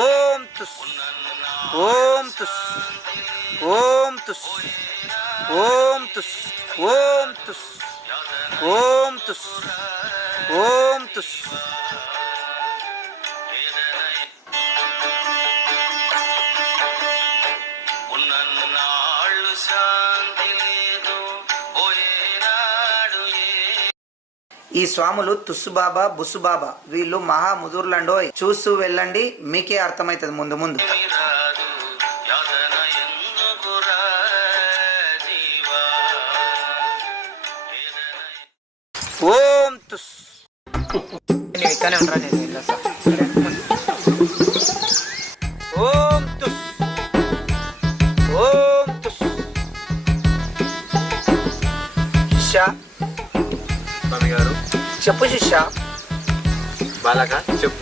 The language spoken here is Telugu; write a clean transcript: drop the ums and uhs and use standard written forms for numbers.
ఓం తుస్ ఓం తుస్ ఓం తుస్ ఓం తుస్ ఓం తుస్ ఓం తుస్ ఓం తుస్. ఈ స్వాములు తుస్సుబాబా బుస్సుబాబా వీళ్ళు మహా ముదుర్లండోయ్. చూస్తూ వెళ్ళండి, మీకే అర్థమవుతుంది ముందు ముందు. ఓం తుస్. ఇక్కడే ఉంటా నేను వెళ్ళొస్తా. ఓం తుస్ ఓం తుస్. శిష్య స్వామి గారు చెప్పు శిష్య. బాలక చెప్పు.